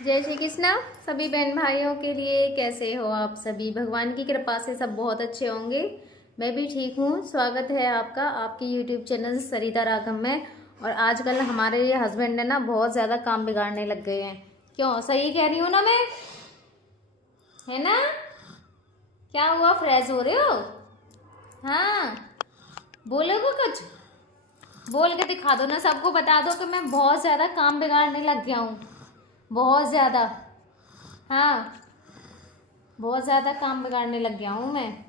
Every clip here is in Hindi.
जय श्री कृष्णा सभी बहन भाइयों के लिए। कैसे हो आप सभी? भगवान की कृपा से सब बहुत अच्छे होंगे। मैं भी ठीक हूँ। स्वागत है आपका आपके YouTube चैनल सरिता राघव में। और आजकल हमारे ये हस्बैंड ने ना बहुत ज़्यादा काम बिगाड़ने लग गए हैं। क्यों? सही कह रही हूँ ना मैं? है ना? क्या हुआ, फ्रेश हो रहे हो? हाँ, बोलोगे कुछ? बोल के दिखा दो ना, सबको बता दो कि मैं बहुत ज़्यादा काम बिगाड़ने लग गया हूँ। बहुत ज़्यादा। हाँ, बहुत ज़्यादा काम बिगाड़ने लग गया हूँ मैं।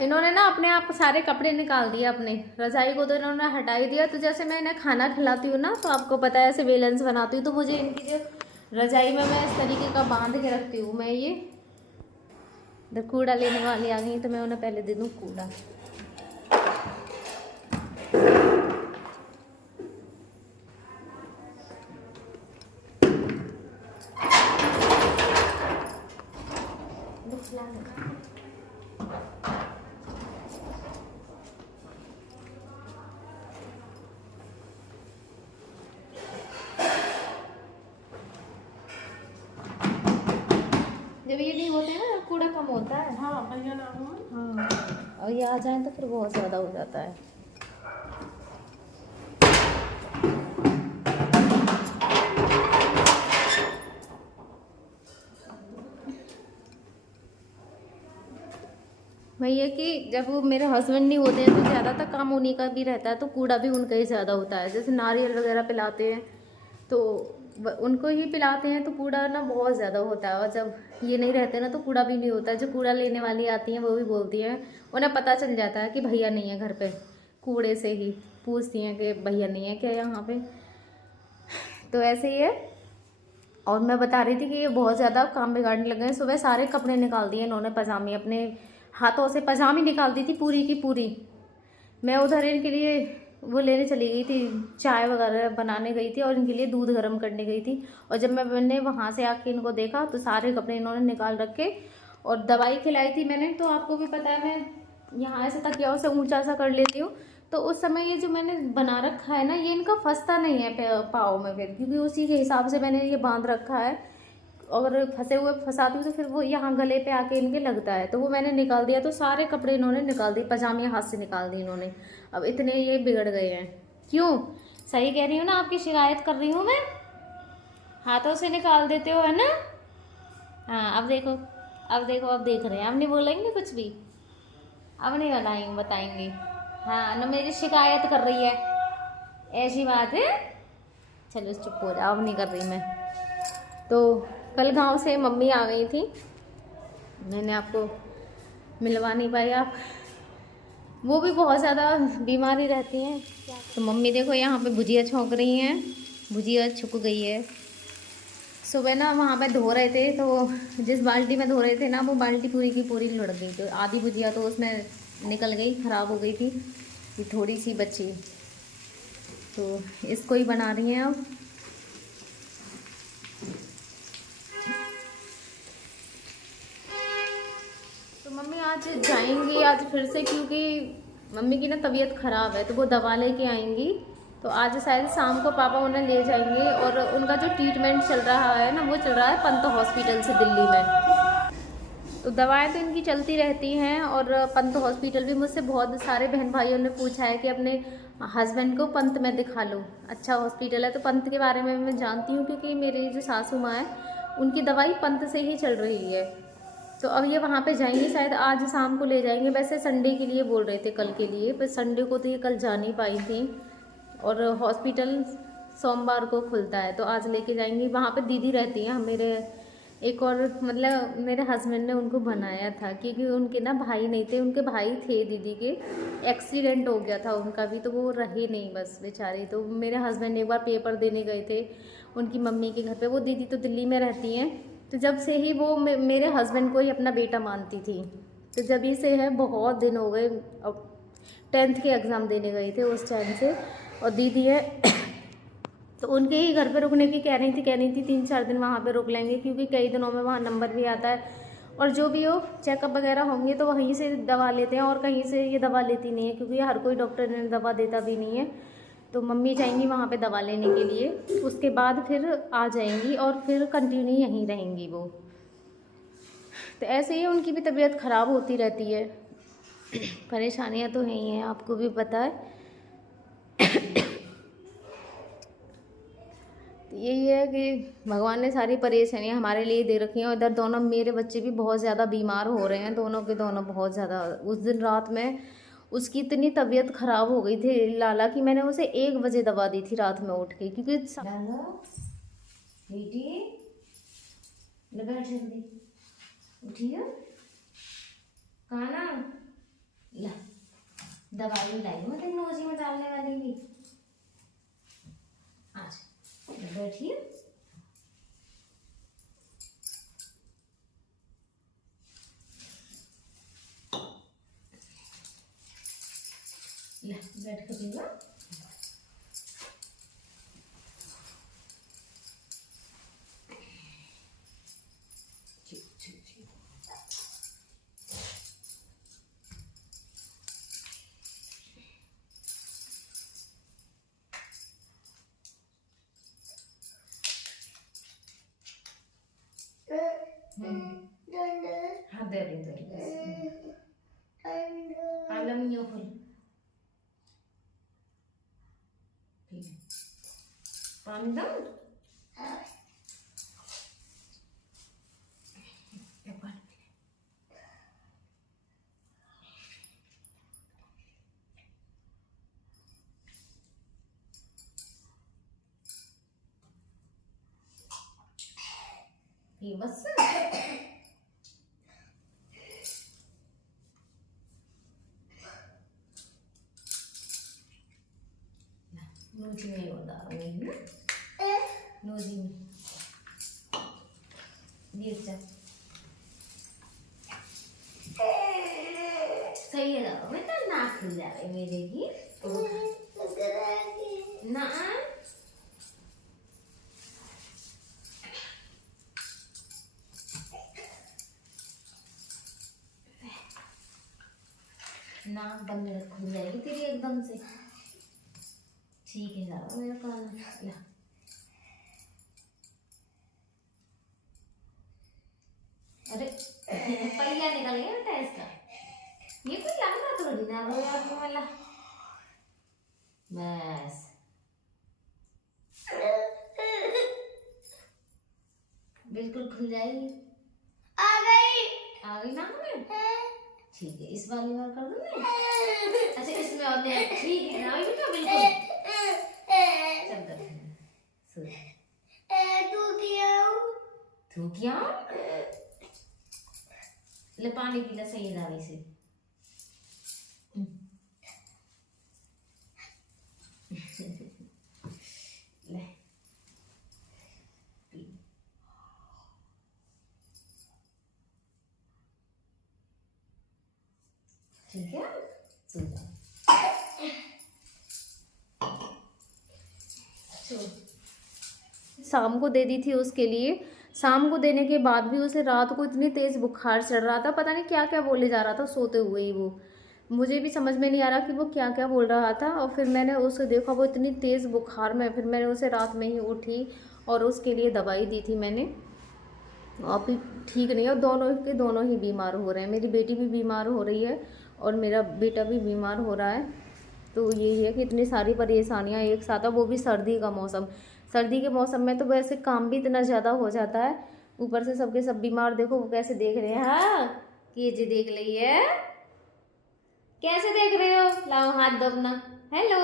इन्होंने ना अपने आप सारे कपड़े निकाल दिए, अपने रजाई को तो इन्होंने हटा ही दिया। तो जैसे मैं इन्हें खाना खिलाती हूँ ना, तो आपको पता है ऐसे बैलेंस बनाती हूँ, तो मुझे इनकी जो रजाई में मैं इस तरीके का बांध के रखती हूँ। मैं ये इधर कूड़ा लेने वाली आ गई, तो मैं उन्हें पहले दे दूँ कूड़ा। जब ये नहीं होते हैं ना, कूड़ा कम होता है। हाँ भैया ना हो। हाँ, और ये आ जाए तो फिर बहुत ज़्यादा हो जाता है। वही है कि जब वो मेरे हस्बैंड नहीं होते हैं तो ज़्यादातर काम उन्हीं का भी रहता है, तो कूड़ा भी उनका ही ज़्यादा होता है। जैसे नारियल वगैरह पिलाते हैं तो उनको ही पिलाते हैं, तो कूड़ा ना बहुत ज़्यादा होता है। और जब ये नहीं रहते ना, तो कूड़ा भी नहीं होता है। जो कूड़ा लेने वाली आती हैं वो भी बोलती हैं, उन्हें पता चल जाता है कि भैया नहीं है घर पे। कूड़े से ही पूछती हैं कि भैया नहीं है क्या यहाँ पे। तो ऐसे ही है। और मैं बता रही थी कि ये बहुत ज़्यादा काम बिगाड़ने लगे हैं। सुबह सारे कपड़े निकाल दिए इन्होंने, पजामे अपने हाथों से पजामी निकाल दी थी पूरी की पूरी। मैं उधर इनके लिए वो लेने चली गई थी, चाय वगैरह बनाने गई थी और इनके लिए दूध गर्म करने गई थी। और जब मैंने वहाँ से आके इनको देखा तो सारे कपड़े इन्होंने निकाल रखे। और दवाई खिलाई थी मैंने, तो आपको भी पता है मैं यहाँ ऐसे तकियाओं से ऊंचा सा कर लेती हूँ। तो उस समय ये जो मैंने बना रखा है ना, ये इनका फंसता नहीं है पाँव में फिर, क्योंकि उसी के हिसाब से मैंने ये बांध रखा है। अगर फंसे हुए फंसाती हूँ तो फिर वो यहाँ गले पे आके इनके लगता है। तो वो मैंने निकाल दिया, तो सारे कपड़े इन्होंने निकाल दिए, पजामे हाथ से निकाल दिए इन्होंने। अब इतने ये बिगड़ गए हैं। क्यों? सही कह रही हूँ ना? आपकी शिकायत कर रही हूँ मैं? हाथों से निकाल देते हो, है ना? हाँ, अब देखो, अब देखो, अब देख रहे हैं। अब नहीं बोलेंगे कुछ भी? अब नहीं बताएंगे बताएंगे? हाँ ना, मेरी शिकायत कर रही है, ऐसी बात है। चलो चुप हो जाओ, अब नहीं कर रही मैं। तो कल गांव से मम्मी आ गई थी, मैंने आपको मिलवा नहीं पाई। आप वो भी बहुत ज़्यादा बीमारी रहती हैं। तो मम्मी देखो यहाँ पे भुजिया छौंक रही हैं, भुजिया छुक गई है। सुबह ना वहाँ पे धो रहे थे, तो जिस बाल्टी में धो रहे थे ना, वो बाल्टी पूरी की पूरी लुढ़ गई। तो आधी भुजिया तो उसमें निकल गई, ख़राब हो गई थी। ये थोड़ी सी बची, तो इसको ही बना रही हैं अब। तो मम्मी आज जाएंगी आज फिर से, क्योंकि मम्मी की ना तबीयत ख़राब है, तो वो दवा लेके आएंगी। तो आज शायद शाम को पापा उन्हें ले जाएंगे। और उनका जो ट्रीटमेंट चल रहा है ना, वो चल रहा है पंत हॉस्पिटल से दिल्ली में। तो दवाएं तो इनकी चलती रहती हैं। और पंत हॉस्पिटल भी मुझसे बहुत सारे बहन भाइयों ने पूछा है कि अपने हस्बैंड को पंत में दिखा लो, अच्छा हॉस्पिटल है। तो पंत के बारे में मैं जानती हूँ, क्योंकि मेरी जो सासू माँ है उनकी दवाई पंत से ही चल रही है। तो अब ये वहाँ पे जाएंगे, शायद आज शाम को ले जाएंगे। वैसे संडे के लिए बोल रहे थे, कल के लिए, पर संडे को तो ये कल जा नहीं पाई थी। और हॉस्पिटल सोमवार को खुलता है, तो आज लेके जाएंगी। वहाँ पे दीदी रहती हैं मेरे, एक और, मतलब मेरे हस्बैंड ने उनको बनाया था, क्योंकि उनके ना भाई नहीं थे, उनके भाई थे दीदी के। एक्सीडेंट हो गया था उनका भी, तो वो रहे नहीं बस बेचारे। तो मेरे हस्बैंड एक बार पेपर देने गए थे उनकी मम्मी के घर पे। वो दीदी तो दिल्ली में रहती हैं, तो जब से ही वो मेरे हस्बैंड को ही अपना बेटा मानती थी। तो जब ही से है, बहुत दिन हो गए। अब 10th के एग्ज़ाम देने गए थे उस टाइम से। और दीदी है तो उनके ही घर पे रुकने की कह रही थी 3-4 दिन वहाँ पे रुक लेंगे, क्योंकि कई दिनों में वहाँ नंबर भी आता है। और जो भी हो चेकअप वगैरह होंगे तो वहीं से दवा लेते हैं, और कहीं से ये दवा लेती नहीं है, क्योंकि हर कोई डॉक्टर ने दवा देता भी नहीं है। तो मम्मी जाएंगी वहाँ पे दवा लेने के लिए, उसके बाद फिर आ जाएंगी और फिर कंटिन्यू यहीं रहेंगी वो। तो ऐसे ही उनकी भी तबीयत ख़राब होती रहती है, परेशानियाँ तो हैं ही हैं, आपको भी पता है। तो यही है कि भगवान ने सारी परेशानियाँ हमारे लिए दे रखी हैं। और इधर दोनों मेरे बच्चे भी बहुत ज़्यादा बीमार हो रहे हैं, दोनों के दोनों बहुत ज़्यादा। उस दिन रात में उसकी इतनी तबीयत ख़राब हो गई थी लाला की, मैंने उसे 1 बजे दवा दी थी रात में उठ के, क्योंकि उठिए खाना ला, दवाई लाई हूँ तेरी नोजी में डालने वाली भी। आज बैठिए, बैठ के पीना। हाँ दे आलम यो फुल पानी दम ये बस नोजी में होता है ना, नोजी में गिर जा सही है ना, मैं तो नाक खुल जा रही मेरे की ना नाक बंद खुल जाएगी तेरी एकदम से। ठीक है जाओ मेरा कान ला, अरे पहिया निकल गया बेटा इसका, ये कोई लंबा थोड़ी ना रो यार वाला। बस बिल्कुल खुल जाएगी, आ गई नाक में। ठीक है इस वाली बार कर दूँ मैं, अच्छा इसमें और नहीं, ठीक है ना बेटा बिल्कुल तू क्या ले पानी पीला सही है दवाई से। ले ठीक है सो जाओ। शाम को दे दी थी उसके लिए, शाम को देने के बाद भी उसे रात को इतनी तेज़ बुखार चढ़ रहा था, पता नहीं क्या क्या बोले जा रहा था सोते हुए ही। वो मुझे भी समझ में नहीं आ रहा कि वो क्या क्या बोल रहा था। और फिर मैंने उसे देखा वो इतनी तेज़ बुखार में, फिर मैंने उसे रात में ही उठी और उसके लिए दवाई दी थी मैंने। अभी ठीक नहीं है, और दोनों के दोनों ही बीमार हो रहे हैं, मेरी बेटी भी बीमार हो रही है और मेरा बेटा भी बीमार हो रहा है। तो यही है कि इतनी सारी परेशानियां एक साथ, वो भी सर्दी का मौसम। सर्दी के मौसम में तो वैसे काम भी इतना ज़्यादा हो जाता है, ऊपर से सबके सब बीमार। देखो वो कैसे देख रहे हैं, हाँ कि जी देख ली है, कैसे देख रहे हो, लाओ हाथ दो अपना, हेलो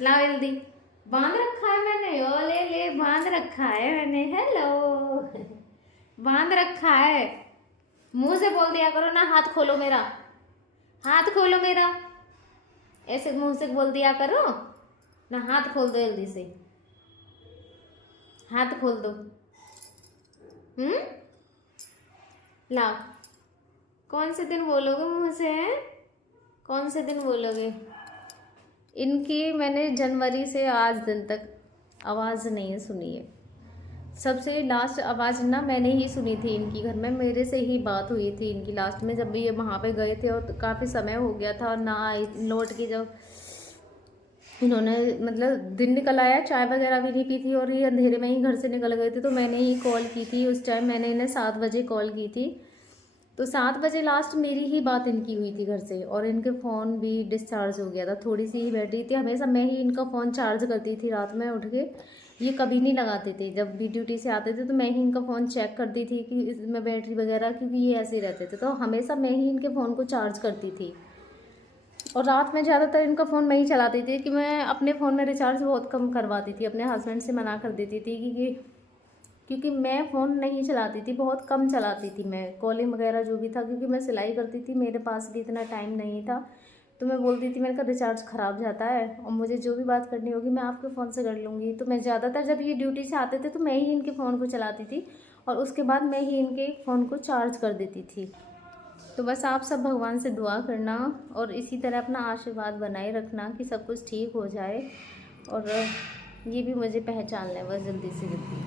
लाओ जल्दी, बांध रखा है मैंने, ओ ले ले बांध रखा है मैंने, हेलो बांध रखा है। मुंह से बोल दिया करो ना, हाथ खोलो मेरा, हाथ खोलो मेरा, ऐसे मुंह से बोल दिया करो ना, हाथ खोल दो जल्दी से, हाथ खोल दो। लाओ, कौन से दिन बोलोगे मुंह से, कौन से दिन बोलोगे? इनकी मैंने जनवरी से आज दिन तक आवाज़ नहीं सुनी है। सबसे लास्ट आवाज़ ना मैंने ही सुनी थी इनकी, घर में मेरे से ही बात हुई थी इनकी लास्ट में, जब भी ये वहाँ पे गए थे और काफ़ी समय हो गया था और ना लौट के जब इन्होंने मतलब दिन निकल आया, चाय वगैरह भी नहीं पी थी और ये अंधेरे में ही घर से निकल गए थे। तो मैंने ही कॉल की थी उस टाइम, मैंने इन्हें 7 बजे कॉल की थी। तो 7 बजे लास्ट मेरी ही बात इनकी हुई थी घर से, और इनके फ़ोन भी डिस्चार्ज हो गया था, थोड़ी सी ही बैटरी थी। हमेशा मैं ही इनका फ़ोन चार्ज करती थी रात में उठ के, ये कभी नहीं लगाते थे। जब भी ड्यूटी से आते थे तो मैं ही इनका फ़ोन चेक करती थी कि इसमें बैटरी वगैरह, क्योंकि ये ऐसे ही रहते थे। तो हमेशा मैं ही इनके फ़ोन को चार्ज करती थी, और रात में ज़्यादातर इनका फ़ोन मैं ही चलाती थी, कि मैं अपने फ़ोन में रिचार्ज बहुत कम करवाती थी, अपने हस्बैंड से मना कर देती थी क्योंकि मैं फ़ोन नहीं चलाती थी, बहुत कम चलाती थी मैं, कॉलिंग वगैरह जो भी था, क्योंकि मैं सिलाई करती थी, मेरे पास भी इतना टाइम नहीं था। तो मैं बोलती थी, मेरे का रिचार्ज ख़राब जाता है और मुझे जो भी बात करनी होगी मैं आपके फ़ोन से कर लूँगी। तो मैं ज़्यादातर जब ये ड्यूटी से आते थे तो मैं ही इनके फ़ोन को चलाती थी, और उसके बाद मैं ही इनके फ़ोन को चार्ज कर देती थी। तो बस आप सब भगवान से दुआ करना और इसी तरह अपना आशीर्वाद बनाए रखना कि सब कुछ ठीक हो जाए, और ये भी मुझे पहचान लें बस जल्दी से जल्दी,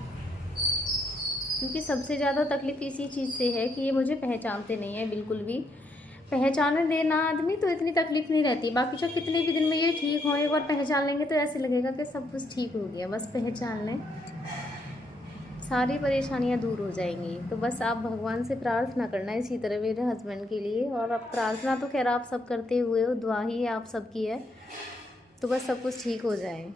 क्योंकि सबसे ज़्यादा तकलीफ़ इसी चीज़ से है कि ये मुझे पहचानते नहीं है बिल्कुल भी। पहचाने देना आदमी तो इतनी तकलीफ़ नहीं रहती, बाकी जो कितने भी दिन में ये ठीक हों, एक बार पहचान लेंगे तो ऐसे लगेगा कि सब कुछ ठीक हो गया, बस पहचान लें, सारी परेशानियां दूर हो जाएंगी। तो बस आप भगवान से प्रार्थना करना इसी तरह मेरे हस्बैंड के लिए, और अब प्रार्थना तो खैर आप सब करते हुए हो, दुआ ही आप सबकी है, तो बस सब कुछ ठीक हो जाए।